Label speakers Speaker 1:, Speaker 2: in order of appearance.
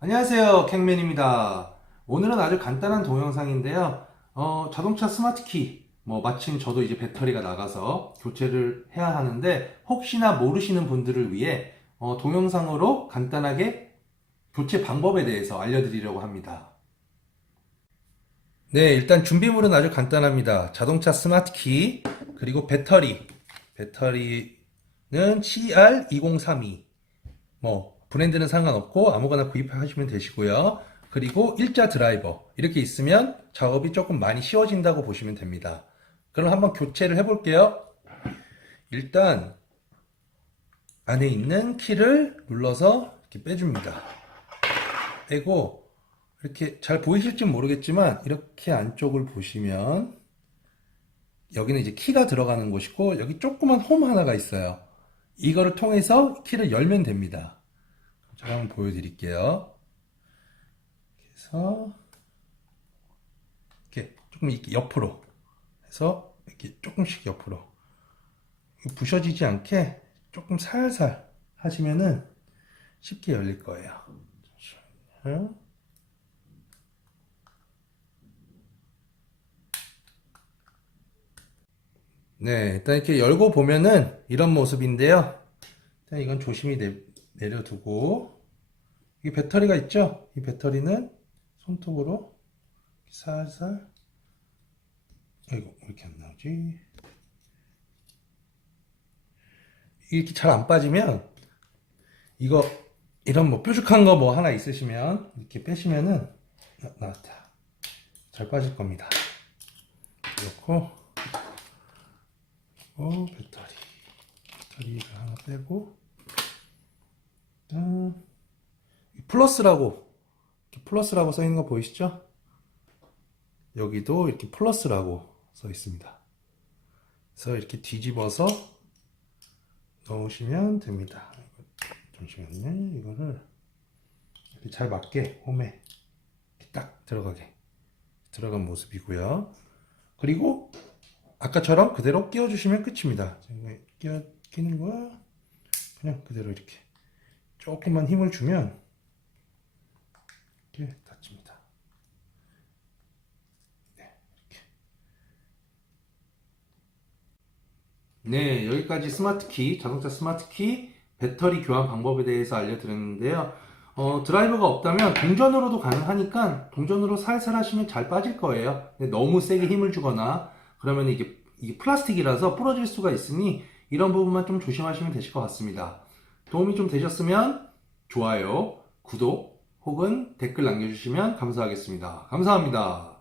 Speaker 1: 안녕하세요 캥맨입니다. 오늘은 아주 간단한 동영상인데요. 어, 자동차 스마트키. 뭐 마침 저도 이제 배터리가 나가서 교체를 해야 하는데 혹시나 모르시는 분들을 위해 어, 동영상으로 간단하게 교체 방법에 대해서 알려드리려고 합니다. 네 일단 준비물은 아주 간단합니다. 자동차 스마트키 그리고 배터리. 배터리는 CR2032 뭐 브랜드는 상관없고 아무거나 구입하시면 되시고요. 그리고 일자 드라이버 이렇게 있으면 작업이 조금 많이 쉬워진다고 보시면 됩니다. 그럼 한번 교체를 해볼게요. 일단 안에 있는 키를 눌러서 이렇게 빼줍니다. 빼고 이렇게 잘 보이실지 모르겠지만 이렇게 안쪽을 보시면 여기는 이제 키가 들어가는 곳이고 여기 조그만 홈 하나가 있어요. 이거를 통해서 키를 열면 됩니다. 제가 한번 보여드릴게요. 그래서 이렇게 조금 이렇게 옆으로 해서 이렇게 조금씩 옆으로 부셔지지 않게 조금 살살 하시면은 쉽게 열릴 거예요. 네, 일단 이렇게 열고 보면은 이런 모습인데요. 일단 이건 조심히 내, 내려두고 이 배터리가 있죠? 이 배터리는 손톱으로 살살 아이고 왜 이렇게 안 나오지? 이렇게 잘 안 빠지면 이거 이런 뭐 뾰족한 거 뭐 하나 있으시면 이렇게 빼시면은 나- 나왔다 잘 빠질 겁니다 그렇고 어, 배터리. 배터리를 하나 빼고, 플러스라고, 플러스라고 써 있는 거 보이시죠? 여기도 이렇게 플러스라고 써 있습니다. 그래서 이렇게 뒤집어서 넣으시면 됩니다. 잠시만요. 이거를 이렇게 잘 맞게 홈에 딱 들어가게 들어간 모습이고요. 그리고 아까처럼 그대로 끼워주시면 끝입니다. 끼워, 끼는 거야. 그냥 그대로 이렇게 조금만 힘을 주면 이렇게 닫힙니다. 네, 이렇게. 네, 여기까지 스마트키, 자동차 스마트키 배터리 교환 방법에 대해서 알려드렸는데요. 어, 드라이버가 없다면 동전으로도 가능하니까 동전으로 살살 하시면 잘 빠질 거예요. 근데 너무 세게 힘을 주거나 그러면 이게, 이게 플라스틱이라서 부러질 수가 있으니 이런 부분만 좀 조심하시면 되실 것 같습니다. 도움이 좀 되셨으면 좋아요, 구독 혹은 댓글 남겨주시면 감사하겠습니다. 감사합니다.